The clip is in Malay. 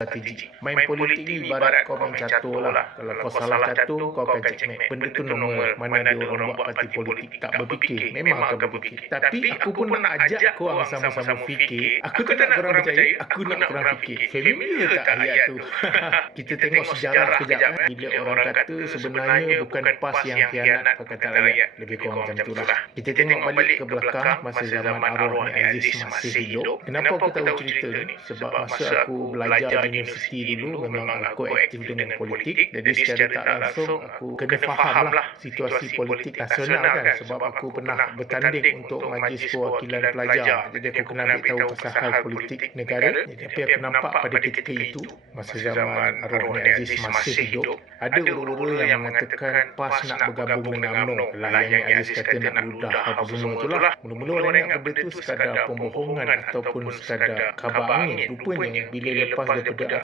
strategi. Main politik ni ibarat kau main catur lah. Kalau kau salah catur, kau akan checkmate. Benda tu normal. Mana ada orang buat parti politik tak berfikir. Memang akan berfikir. Tapi aku pun nak ajak korang sama-sama fikir. Aku tak nak korang percaya, aku nak korang fikir. Familiar tak ayat tu? Kita tengok sejarah kejap. Bila orang kata sebenarnya bukan PAS yang khianat Pakatan Rakyat. Lebih kurang macam tu lah. Kita tengok balik ke belakang masa zaman arwah Nik Aziz masih hidup. Kenapa aku tahu cerita ni? Sebab masa aku belajar universiti dulu, memang aku aktif dengan politik. Jadi secara tak langsung aku kena faham lah situasi politik nasional kan. Sebab aku pernah bertanding untuk Majlis Perwakilan Pelajar. Jadi aku kena ambil tahu pasal hal politik negara. Jadi apa yang aku nampak pada ketika itu, masa zaman arwah Nik Aziz masih hidup, ada orang-orang yang mengatakan PAS nak bergabung dengan UMNO. Lah yang Nik Aziz kata nak ludah apa semua itulah. Mula-mula orang ingat benda tu sekadar pembohongan ataupun sekadar khabar angin. Rupanya bila lepas daripada